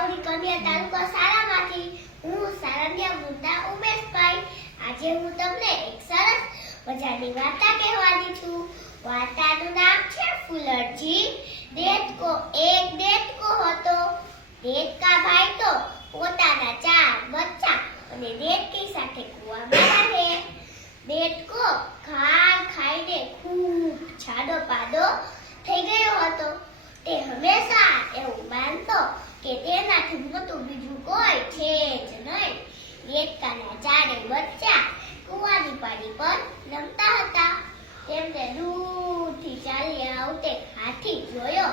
વાવડી કન્યા તાલુકા શાળામાંથી હું સારંગિયા મુદ્દા ઉમેશભાઈ આજે હું તમને એક સરસ મજાની વાર્તા કહેવાની છું. વાર્તાનું નામ છે ફૂલરજી. દેડકો એક દેડકો હતો. દેડકા ભાઈ તો પોતાના ચાર બચ્ચા અને દેડકી સાથે કુવામાં રહે. દેડકો ખાર ખાઈને ખૂબ છાડો પાડો થઈ ગયો હતો. તે હંમેશા એવું માનતો કે તેનાથી મોટું બીજું કોઈ છે જ નહીં દેડકાના ચારે બચ્ચા કૂવાની પાણી પર રમતા હતા. તેમને દૂરથી ચાલી આવતે હાથી જોયો.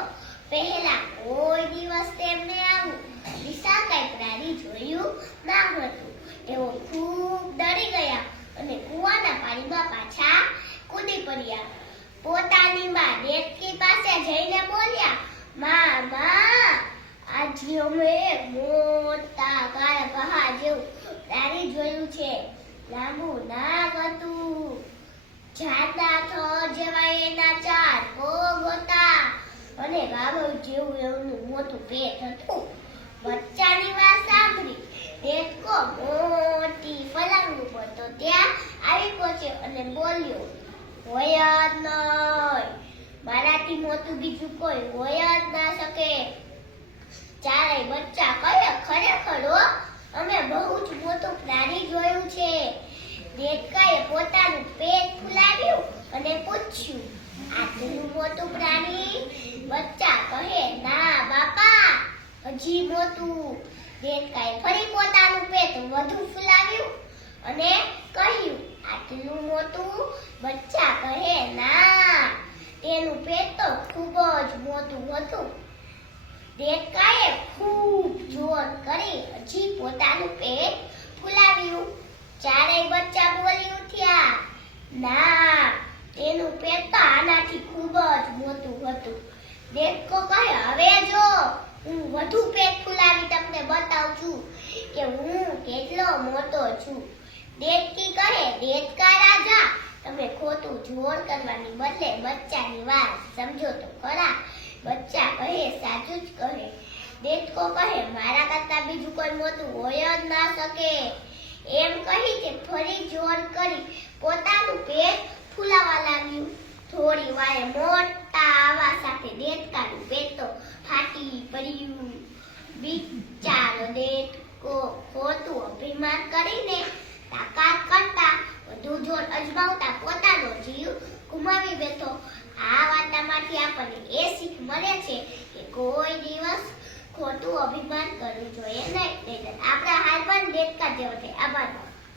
પહેલા કોઈ દિવસ તેમને આવું વિશાળકાય પ્રાણી જોયું ના હતું. તેઓ ખૂબ ડરી ગયા અને કુવાના પાણીમાં પાછા કૂદી પડ્યા. પોતાની માં દેડકી પાસે જઈને બોલ્યા, માં માં, આજે અમે પ્રાણી જોયું છે. લાંબુ નાક હતું જાતા થર જેવા એના ચાર હતા. અને ગામર જેવું એનું મોટું પેટ હતું. બચ્ચાની વાત સાંભળી. દેડકો મોટી પલંગ ઉપર તો ત્યાં આવી પહોંચ્યો અને બોલ્યો, હોય જ નહીં. મારાથી મોટું બીજું કોઈ હોય જ ના શકે. ચારે બચ્ચા કયો ખરેખર હો અમે બહુ જ મોટું પ્રાણી જોયું છે દેડકાએ પોતાનું પેટ ફૂલાવ્યું પૂછ્યું આટલું મોટું પ્રાણી બચ્ચા કહે, ના, બાપા, હજી મોટું. દેડકાએ ફરી પોતાનું પેટ વધુ ફૂલાવ્યું અને કહ્યું, આટલું મોટું બચ્ચા કહે, ના, તેનું પેટ તો ખૂબ જ મોટું હતું. દેડકાએ ખૂબ જોર કરી હજી પોતાનું પેટ ફૂલાવ્યું. ચારેય બચ્ચા બોલી ઉઠ્યા ના તેનું પેટ તો આનાથી ખૂબ જ મોટું હતું દેડકો કહે હવે જો હું વધુ પેટ ફૂલાવી તમને બતાવું છું કે હું કેટલો મોટો છું. દેડકી કહે દેડકા રાજા, તમે ખોટું જોર કરવાની બદલે બચ્ચાની વાત સમજો તો ખરા. બચ્ચા કહે, સાચું જ કહે. દેડકો કહે મારા કરતા બીજું કોઈ મોટું હોય જ ના શકે. એમ કહી કે ફરી જોર કરી પોતાનું પેટ ફૂલાવા લાગ્યું. થોડી વારે મોટા દેડકાનું પેટ ફાટી પડ્યું. બિચારો દેડકો ખોટું અભિમાન કરીને તાકાત કરતા વધુ જોર અજમાવતા પોતાનો જીવ ગુમાવી બેઠો. આ વાર્તામાંથી આપણને એ શીખ મળે છે કે કોઈ દિવસ ખોટું અભિમાન કરવું જોઈએ નહીં. આપણા હાલ પણ દેડકા જેવો છે. હાથ